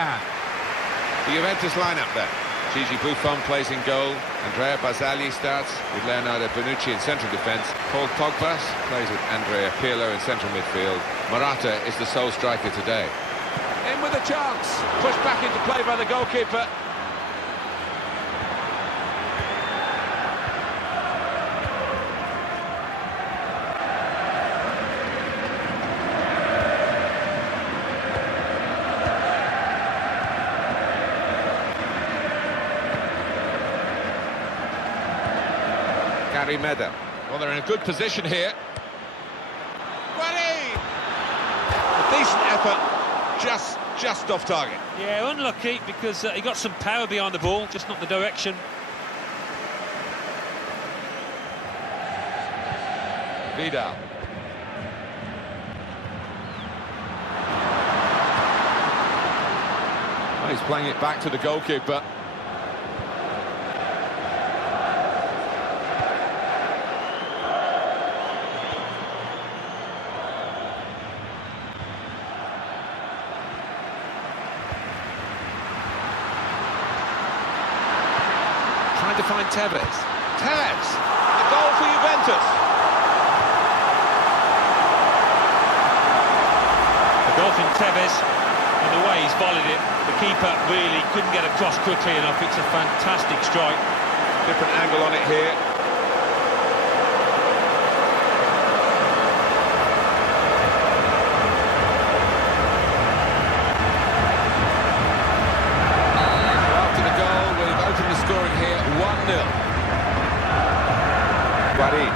add. The Juventus lineup there. Gigi Buffon plays in goal. Andrea Barzagli starts with Leonardo Bonucci in central defence. Paul Pogba plays with Andrea Pirlo in central midfield. Morata is the sole striker today. In with a chance. Pushed back into play by the goalkeeper. Gary Medel. Well, they're in a good position here. A decent effort, just off target. Yeah, unlucky because he got some power behind the ball, just not the direction. Vidal. Well, he's playing it back to the goalkeeper. Trying to find Tevez. Tevez! A goal for Juventus. The goal from Tevez, and the way he's volleyed it, the keeper really couldn't get across quickly enough. It's a fantastic strike. Different angle on it here. The scoring here, 1-0. Guarin.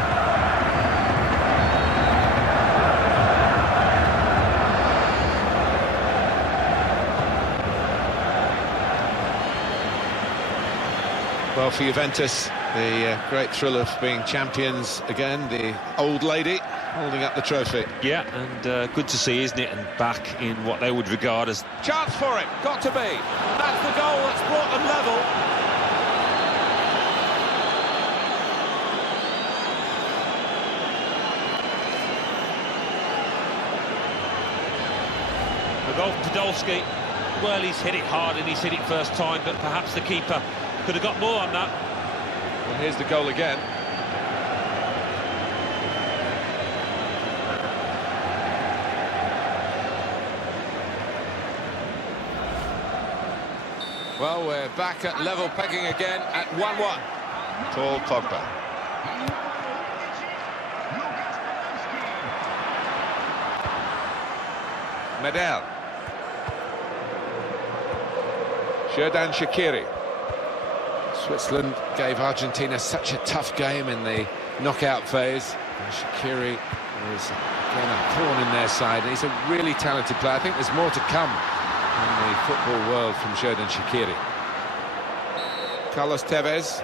Well, for Juventus, the great thrill of being champions again, the old lady holding up the trophy. Yeah, and good to see, isn't it? And back in what they would regard as... Chance for him, got to be. That's the goal that's brought them level. The goal from Podolski, well, he's hit it hard and he's hit it first time, but perhaps the keeper could have got more on that. Well, here's the goal again. Well, we're back at level pegging again at 1-1. Paul Pogba. Medel. Xherdan Shaqiri. Switzerland gave Argentina such a tough game in the knockout phase. And Shaqiri is again a thorn in their side. He's a really talented player. I think there's more to come in the football world from Xherdan Shaqiri. Carlos Tevez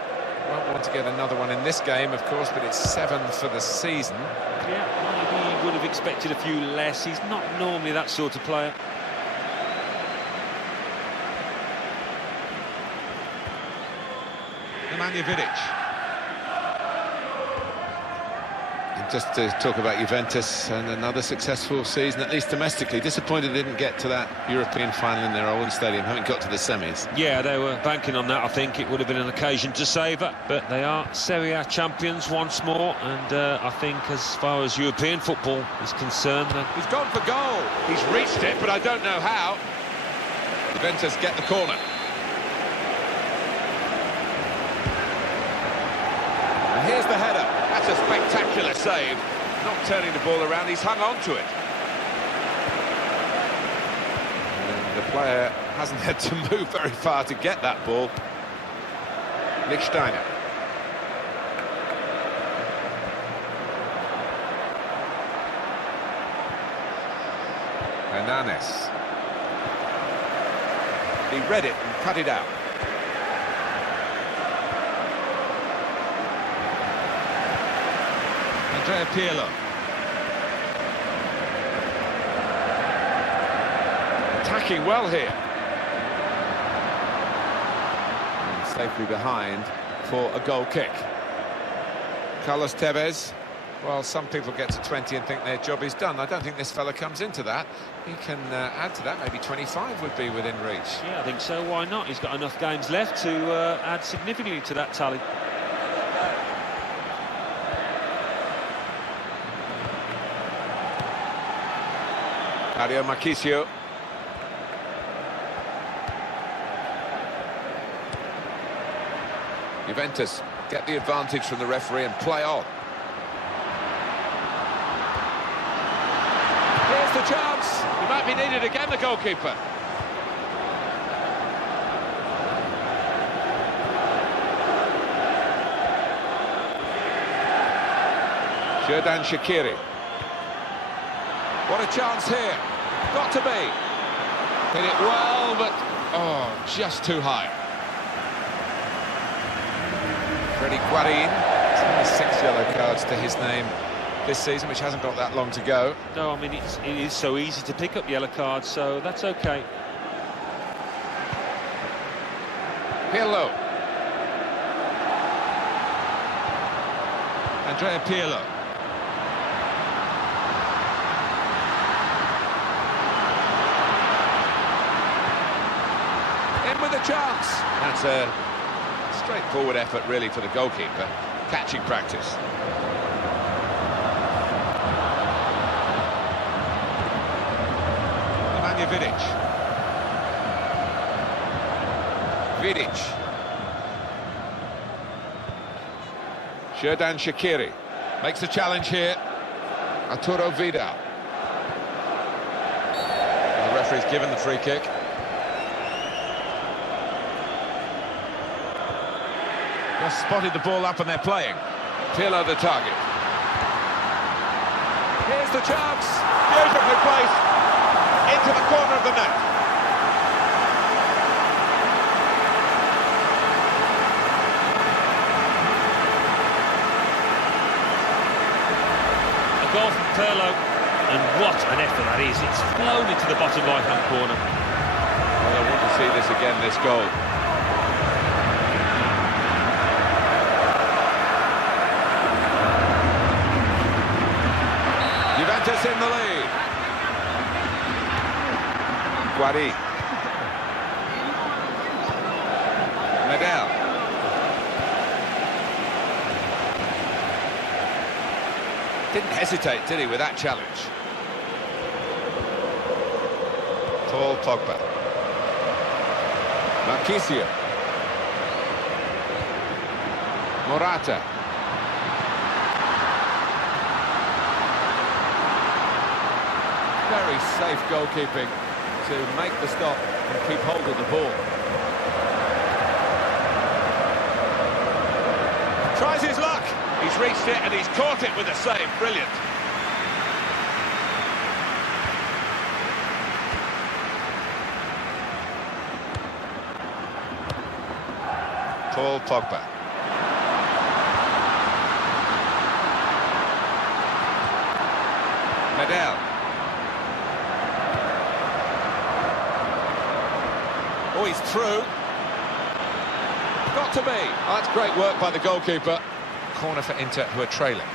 won't want to get another one in this game, of course, but it's 7 for the season. Yeah, maybe he would have expected a few less. He's not normally that sort of player. Nemanja Vidic. And just to talk about Juventus and another successful season, at least domestically. Disappointed they didn't get to that European final in their own stadium, haven't got to the semis. Yeah, they were banking on that. I think it would have been an occasion to savour, but they are Serie A champions once more, and I think as far as European football is concerned... He's gone for goal. He's reached it, but I don't know how. Juventus get the corner. And here's the header. That's a spectacular save. Not turning the ball around, he's hung on to it. And the player hasn't had to move very far to get that ball. Lichtsteiner. Hernanes. He read it and cut it out. Andrea Pirlo. Attacking well here. And safely behind for a goal kick. Carlos Tevez. Well, some people get to 20 and think their job is done. I don't think this fella comes into that. He can add to that. Maybe 25 would be within reach. Yeah, I think so. Why not? He's got enough games left to add significantly to that tally. Mario Marchisio. Juventus get the advantage from the referee and play on. Here's the chance. He might be needed again, the goalkeeper. Xherdan Shaqiri. What a chance here. Got to be. Hit it well, but just too high. Freddie Guarin. Only 6 yellow cards to his name this season, which hasn't got that long to go. No, I mean, it is so easy to pick up yellow cards, so that's okay. Pirlo. Andrea Pirlo. In with a chance. That's a straightforward effort, really, for the goalkeeper. Catching practice. Vidic. Xherdan Shaqiri makes the challenge here. Arturo Vidal. And the referee's given the free kick. Just spotted the ball up and they're playing. Pirlo the target. Here's the chance. Beautifully placed. Into the corner of the net. A goal from Pirlo, and what an effort that is. It's flown into the bottom right-hand corner. Well, I want to see this again, this goal. Juventus in the lead. Guarin. Medel. Didn't hesitate, did he, with that challenge? Tall Pogba. Marchisio. Morata. Very safe goalkeeping to make the stop and keep hold of the ball. Tries his luck. He's reached it and he's caught it with a save. Brilliant. Paul Pogba. Medel. Oh, he's through. Got to be. Oh, that's great work by the goalkeeper. Corner for Inter, who are trailing.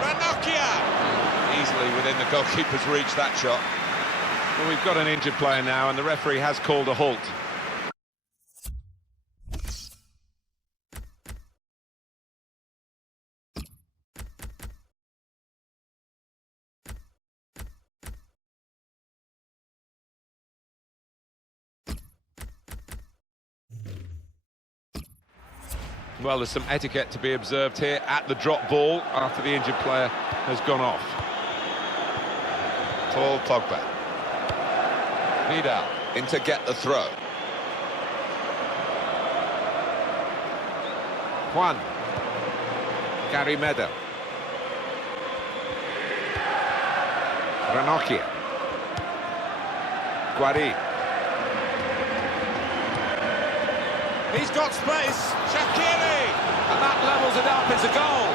Ranocchia! Easily within the goalkeeper's reach, that shot. Well, we've got an injured player now, and the referee has called a halt. Well, there's some etiquette to be observed here at the drop ball after the injured player has gone off. Paul Pogba. Vidal in to get the throw. Juan. Gary Medel. Ranocchia. Guarin. He's got space. Shaqiri! And that levels it up. It's a goal.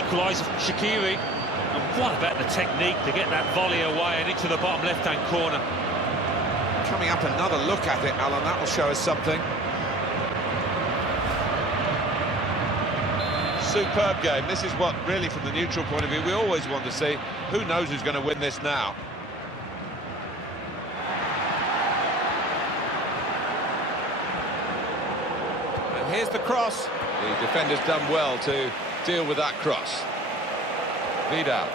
equaliser from Shaqiri. And what about the technique to get that volley away and into the bottom left-hand corner? Coming up, another look at it, Alan. That will show us something. Superb game. This is what, really, from the neutral point of view, we always want to see. Who knows who's going to win this now? And here's the cross. The defender's done well to deal with that cross. Vidal.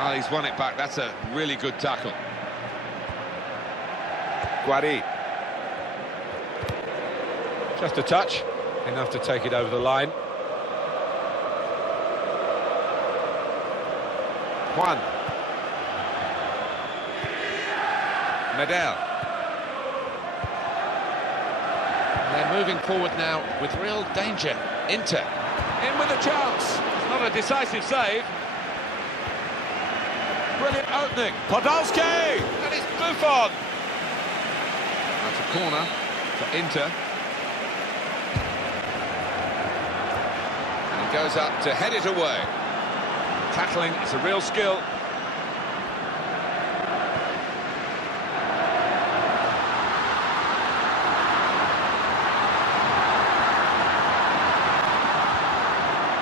Oh, he's won it back. That's a really good tackle. Guari. Just a touch, enough to take it over the line. Juan. Medel. They're moving forward now with real danger. Inter. In with a chance. It's not a decisive save. Brilliant opening. Podolski! And it's Buffon! That's a corner for Inter. And he goes up to head it away. Tackling is a real skill.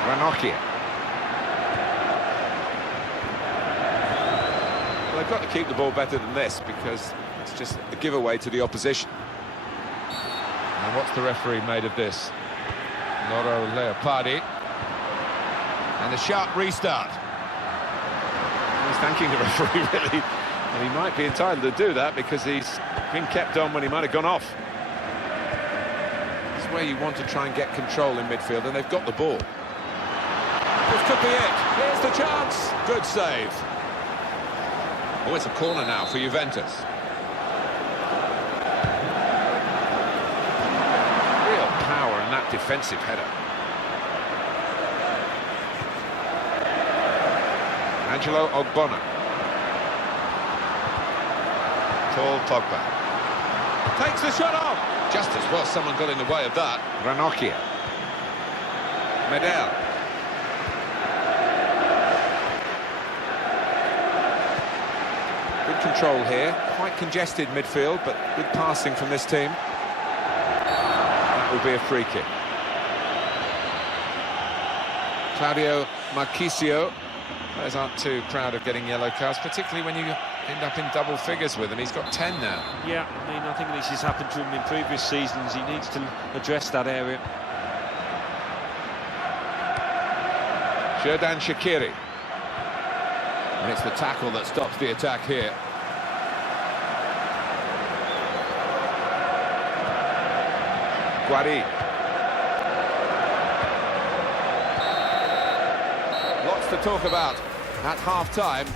Ranocchia. Well, they've got to keep the ball better than this because it's just a giveaway to the opposition. And what's the referee made of this? Loro Leopardi. And a sharp restart. He's thanking the referee, really. And he might be entitled to do that because he's been kept on when he might have gone off. It's where you want to try and get control in midfield, and they've got the ball. This could be it. Here's the chance. Good save. Oh, it's a corner now for Juventus. Real power in that defensive header. Angelo Ogbonna. Tall Pogba. Takes the shot off. Just as well someone got in the way of that. Ranocchia. Medel. Good control here. Quite congested midfield, but good passing from this team. That will be a free kick. Claudio Marchisio. Players aren't too proud of getting yellow cards, particularly when you end up in double figures with him. He's got 10 now. Yeah, I mean, I think this has happened to him in previous seasons. He needs to address that area. Xherdan Shaqiri. And it's the tackle that stops the attack here. Guari. Lots to talk about at half-time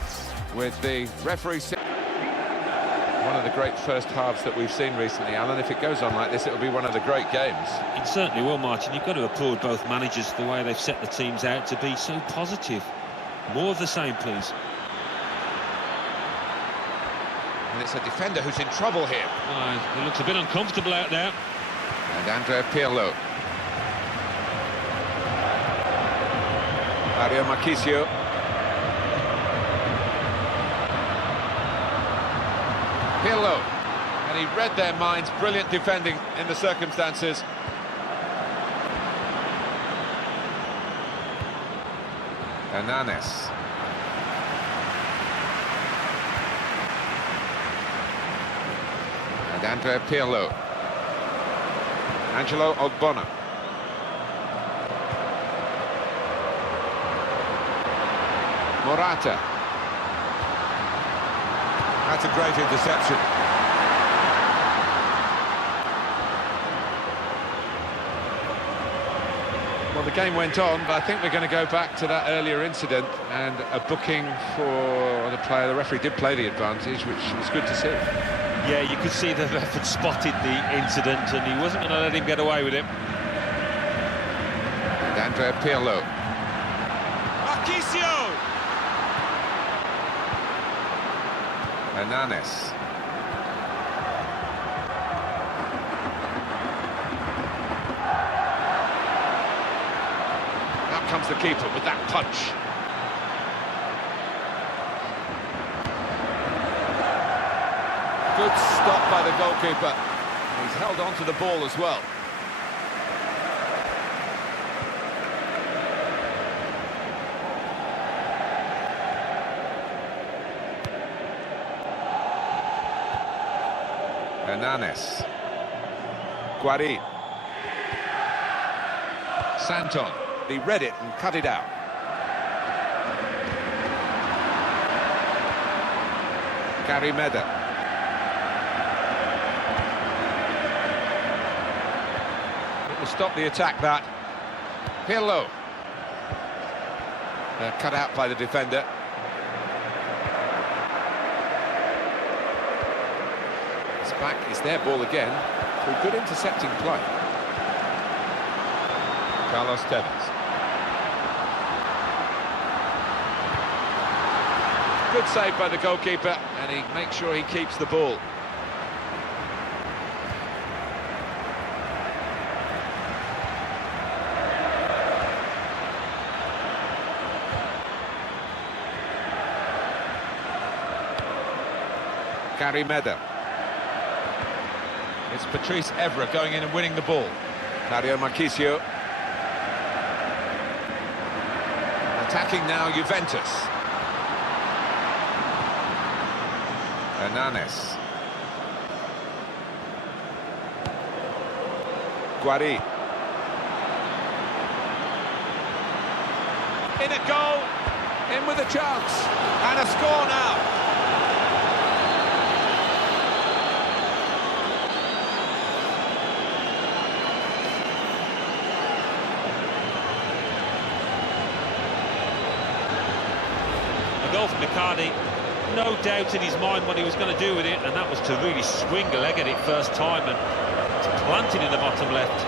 with the referee. One of the great first halves that we've seen recently, Alan. If it goes on like this, it'll be one of the great games. It certainly will, Martin. You've got to applaud both managers, the way they've set the teams out to be so positive. More of the same, please. And it's a defender who's in trouble here. Oh, he looks a bit uncomfortable out there. And Andrea Pirlo. Mario Marchisio. Pirlo. And he read their minds. Brilliant defending in the circumstances. Hernanes. And Andrea Pirlo. Angelo Ogbonna. Morata. That's a great interception. Well, the game went on, but I think we're going to go back to that earlier incident and a booking for the player. The referee did play the advantage, which was good to see. Yeah, you could see the ref had spotted the incident and he wasn't going to let him get away with it. And Andrea Pirlo. Marchisio! Hernanes. comes the keeper with that punch. Good stop by the goalkeeper. He's held on to the ball as well. Hernanes. Guarín. Santon. He read it and cut it out. Gary Meda. It will stop the attack, that. Pirlo. Cut out by the defender. It's back, it's their ball again. Through good intercepting play. Carlos Tevez. Good save by the goalkeeper, and he makes sure he keeps the ball. Gary Meda. It's Patrice Evra going in and winning the ball. Claudio Marchisio. Attacking now, Juventus. Hernanes. Guarín. In a goal. In with a chance. And a score now. Goal from Icardi, no doubt in his mind what he was going to do with it, and that was to really swing a leg at it first time and to plant it in the bottom left.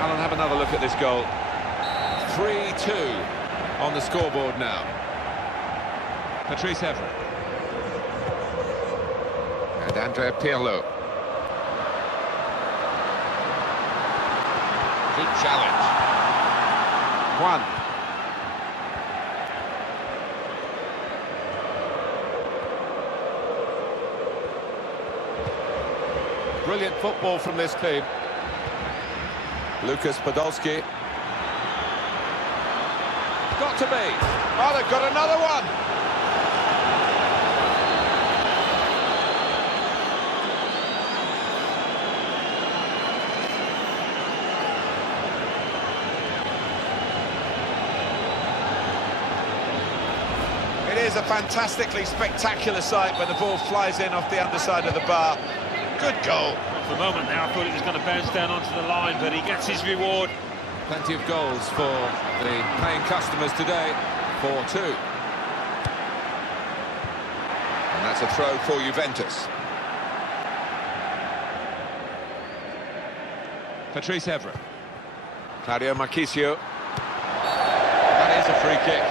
Alan, have another look at this goal. 3-2 on the scoreboard now. Patrice Evra. And Andrea Pirlo. Good challenge. One. Brilliant football from this team. Lucas Podolski. Got to be. Oh, they've got another one. It is a fantastically spectacular sight when the ball flies in off the underside of the bar. Good goal. For a moment there, I thought it was going to bounce down onto the line, but he gets his reward. Plenty of goals for the paying customers today. 4-2. And that's a throw for Juventus. Patrice Evra. Claudio Marchisio. That is a free kick.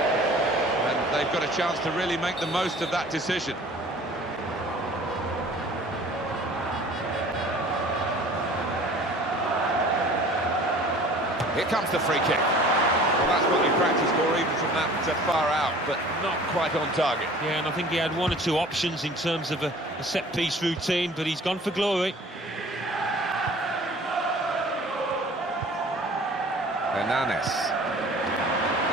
And they've got a chance to really make the most of that decision. Here comes the free kick. Well, that's what you practice for, even from that far out, but not quite on target. Yeah, and I think he had one or two options in terms of a set-piece routine, but he's gone for glory. Hernanes.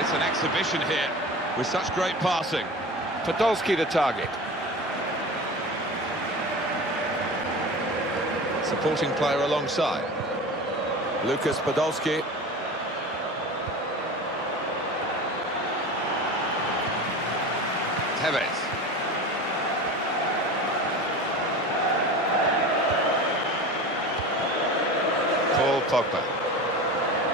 It's an exhibition here, with such great passing. Podolski the target. Supporting player alongside. Lucas Podolski. Tevez. Paul Pogba.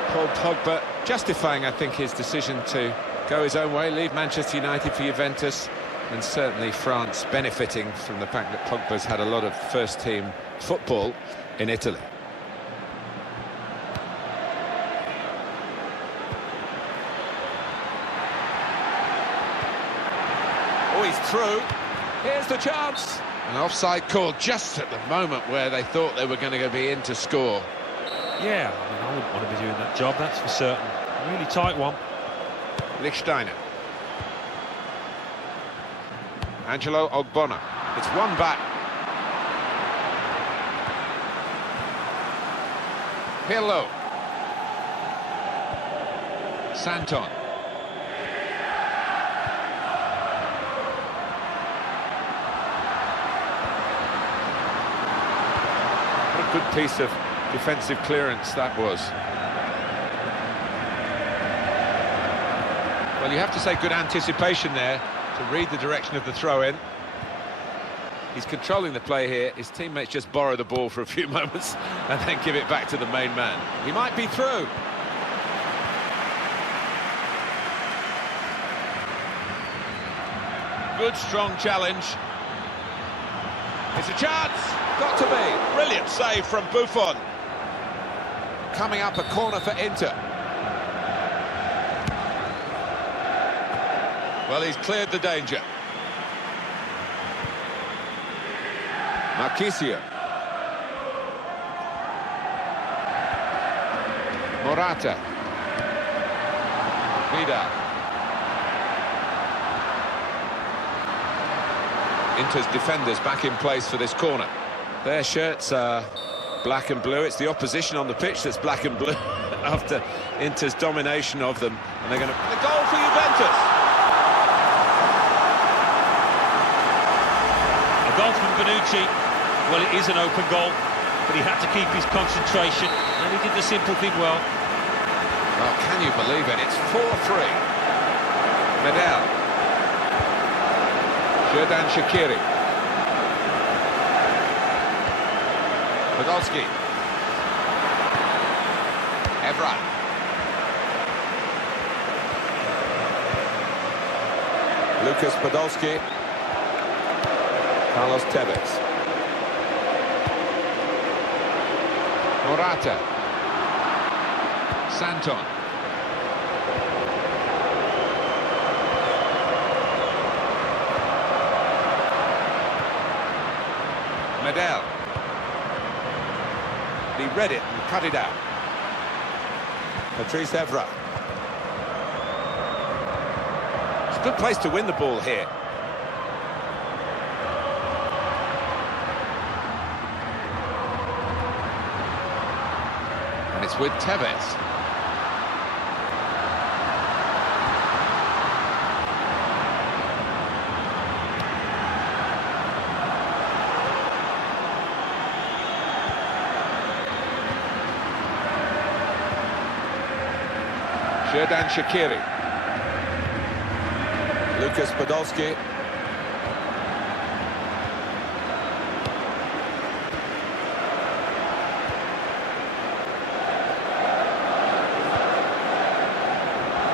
Paul Pogba justifying, I think, his decision to go his own way, leave Manchester United for Juventus, and certainly France benefiting from the fact that Pogba's had a lot of first-team football in Italy. Oh, he's through. Here's the chance. An offside call just at the moment where they thought they were going to be in to score. Yeah, I mean, I wouldn't want to be doing that job, that's for certain. Really tight one. Lichtsteiner. Angelo Ogbonna. It's one back. Pirlo. Santon. What a good piece of defensive clearance that was. Well, you have to say good anticipation there to read the direction of the throw-in. He's controlling the play here. His teammates just borrow the ball for a few moments and then give it back to the main man. He might be through. Good, strong challenge. It's a chance. Got to be. Brilliant save from Buffon. Coming up a corner for Inter. Well, he's cleared the danger. Marchisio. Morata. Vidal. Inter's defenders back in place for this corner. Their shirts are black and blue. It's the opposition on the pitch that's black and blue after Inter's domination of them. And they're going to... The goal for Juventus! A goal from Bonucci. Well, it is an open goal, but he had to keep his concentration, and he did the simple thing well. Well, can you believe it? It's 4-3. Medel. Xherdan Shaqiri. Podolski. Evra. Lucas Podolski. Carlos Tevez. Morata. Santon. Medel. He read it and cut it out. Patrice Evra. It's a good place to win the ball here. And it's with Tevez. Xherdan Shaqiri. Lucas Podolski.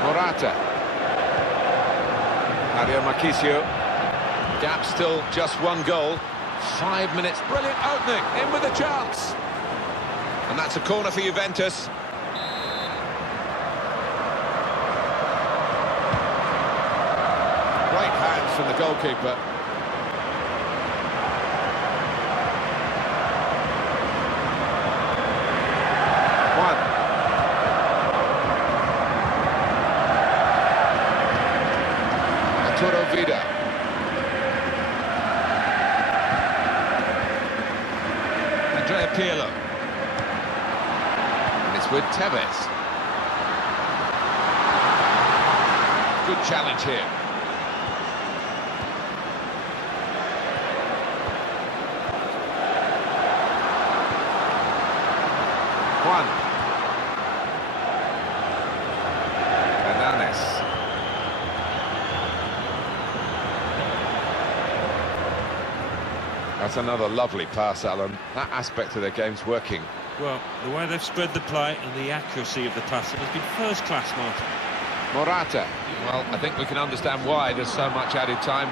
Morata. Mario Marchisio. Gap still just one goal. 5 minutes. Brilliant opening. In with a chance. And that's a corner for Juventus. Great hands from the goalkeeper. One. Arturo Vidal. Andrea Pirlo. And it's with Tevez. Good challenge here. One. Hernanes. That's another lovely pass, Alan. That aspect of their game's working. Well, the way they've spread the play and the accuracy of the passing has been first class, Martin. Morata. Well, I think we can understand why there's so much added time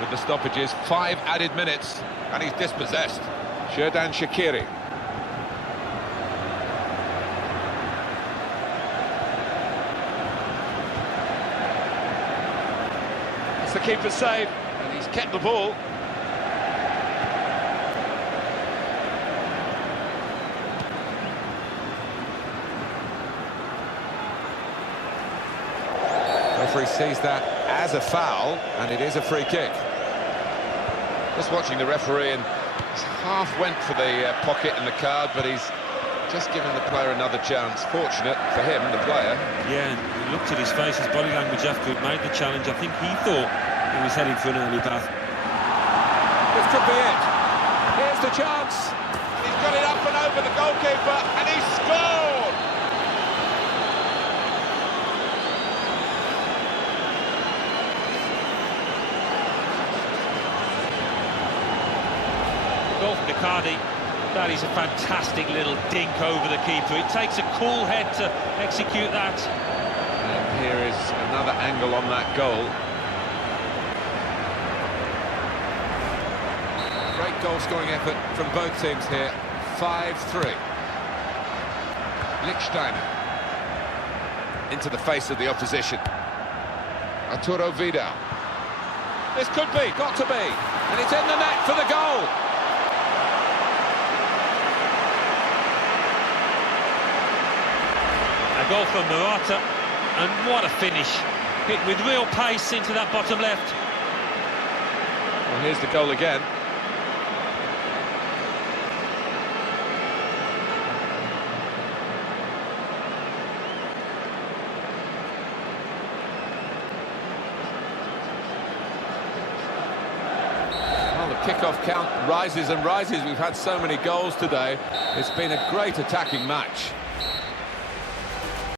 with the stoppages. 5 added minutes, and he's dispossessed. Xherdan Shaqiri. It's the keeper's save, and he's kept the ball. referee sees that as a foul, and it is a free kick. Just watching the referee, and he's half went for the pocket and the card, but he's just given the player another chance. Fortunate for him, the player. Yeah, and he looked at his face, his body language after he'd made the challenge. I think he thought he was heading for an early bath. This could be it. Here's the chance. He's got it up and over the goalkeeper, and he scored! Goal from Icardi. That is a fantastic little dink over the keeper. It takes a cool head to execute that. And here is another angle on that goal. Great goal-scoring effort from both teams here. 5-3. Lichtsteiner into the face of the opposition. Arturo Vidal. This could be, got to be, and it's in the net for the goal. A goal from Morata, and what a finish. Hit with real pace into that bottom left. Well, here's the goal again. Well, the kickoff count rises and rises. We've had so many goals today. It's been a great attacking match.